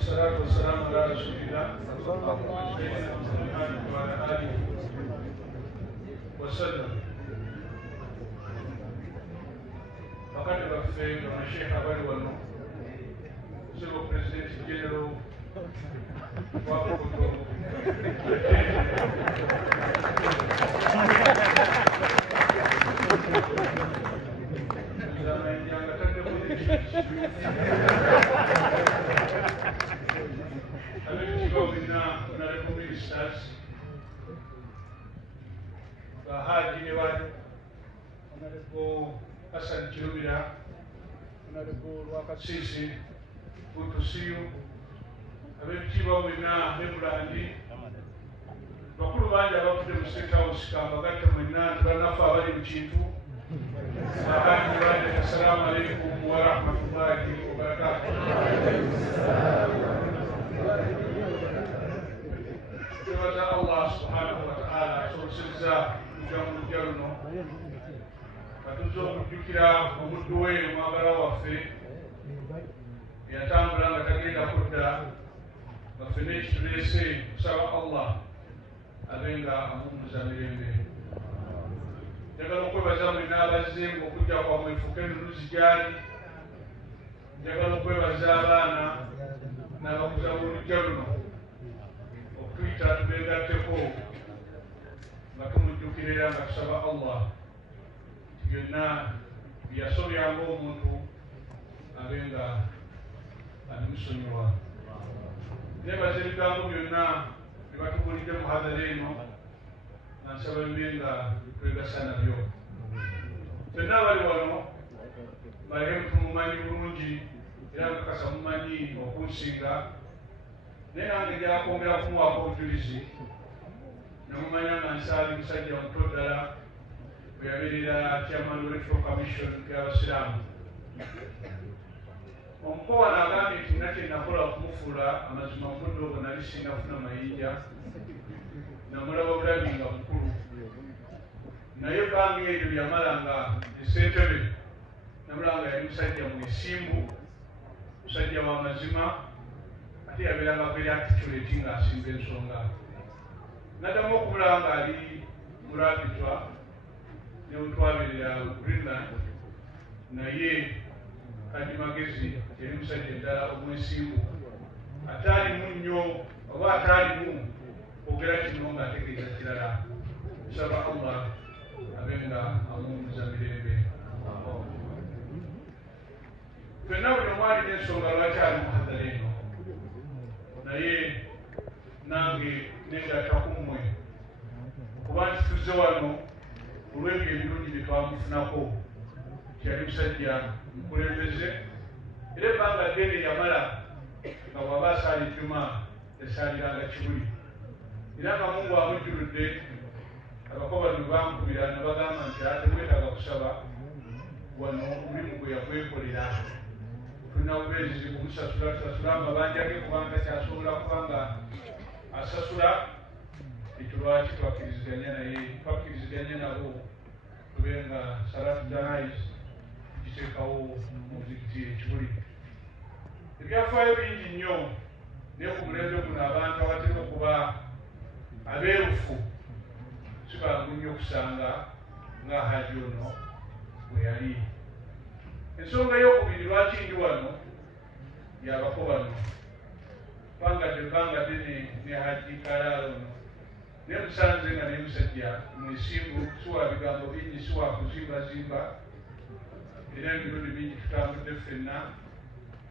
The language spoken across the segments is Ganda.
والصلاة والسلام على رسول الله سيدنا محمد وعلى آله وسلم. فقد بفهم الشيخ أبي والنو سيبو بريزيدنت جنرال وابو Haji Newadu, Honorable Hassan Chirubira, Honorable Wakasisi, good to see you. Abechiba wina Nebrandi, bakuru banja bakude mu State House kambagata mwina tubanafa abali mu kintu. Abantu banje assalamu alaykum wa rahmatullahi wa barakatuh. Allah subhanahu wa ta'ala sosilza jamu jaruno katuzo kujukira omuddu we mwagala waffe yatambula nga tagenda kudda baffe n'ekituleese kusaba Allah abenga amummuza mirembe. Njagala okwebaza mwenna abazze ng'okujja kwammwe efuuke ennunuzi gyali. Njagala okwebaza abaana n'abakuza b'olujja luno okuyita tubeegatteko nga tumujjukirira nga tusaba Allah byonna byasobyanga omuntu abenga alimusonyiwa. Nebaza ebigambo byonna byebatubulidde mu hadhara eno nansaba bibenga twegasa nabyo. Ffenna abali wano balemu tumumanyi bulungi era nkakasa mumanyi okunsinga, naye nange gyakwongera kumuwaako obujulizi namumanya nga nsaali musajja muto ddala bwe yabeerera chairman electoral commission y'abasiraamu. Omukowana agambye nti nakye nakola okumufuula amazima mudde obwo nali sinnafuna mayinja namulaba bulabi nga mukulu, naye ebbanga eryo lyamala nga esentebe namulaba nga yali musajja mwesimbu, musajja w'amazima ate yabeeranga very articulate ng'asimba ensonga. Nadamu okumulaba ng'ali mulabitwa ne wetwabeerera Greenland, naye kadi magezi yali musajja ddala omwesimbu ataalimu nnyo oba ataalimu kwogera kino ng'ategeeza kirala. Nsaba Allah abenga amummuza mirembe. Ffenna buli omu alina ensonga lwaki ali mu hadhara eno, naye nange negatta ku mmwe kuba nti tuzze wano olw'ebyo ebirungi bye twamufunako. Kyali musajja mukulembeze era ebbanga ddene yamala nga bw'aba asaala ejjuma yasaaliranga Kibuli, era nga Mungu amujjuludde. Abakobadu bankubira ne bagamba nti ate mwetaaga kusaba wano omulimu gwe yagwekolera tulina bubeezi kumusasula, tusasula amabanja ge kubanga kyasobola kubanga asasula. Ekyo lwaki twakkiriziganya nabo tubenga salatu janaizi tukiteekawo mu muzikiti Kibuli. Ebyafaayo bingi nnyo naye ku mulembe guno abantu abatera okuba abeerufu si bangu nnyo okusanga nga Haji ono bwe yali. Ensonga y'okubiri lwaki ndi wano yabako bano ebbanga ddene ne Haji Kalaala ono naye musanze nga naye musajja mwesimbu, si wa bigambo bingi, si wa kuzimbazimba, era emirundi mingi tutambudde ffenna.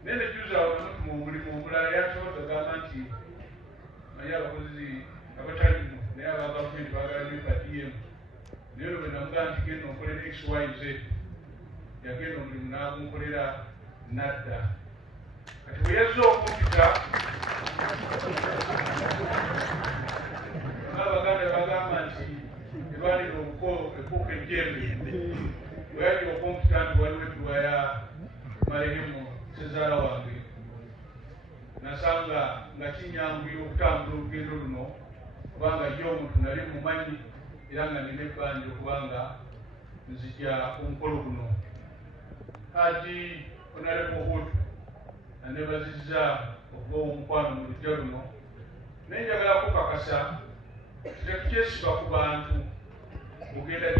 Naye nejuza wano omulimu omulala yasobola agamba nti naye abakozi abatalimu naye aba gavumenti baagala nyo patiyemu, naye olwo bwe namugamba nti genda onkolera XYZ yagenda omulimu n'agunkolera nadda. Kati bwe yazze okumpita abaganda bagamba nti ebalira ebuuka ejjembe bwe yajja okumpita nti waliwo edduwa ya marehemu sezaala wange, nasanga nga kinyanguye okutambula olugendo luno kubanga ye omuntu nali mumanyi era nga nina ebbanja okubanga nzija omukolo guno. Haji Honorable Hood anebazizza ng'omukwano mu lujja luno naye njagala kukakasa tetukyesiba ku bantu mugenda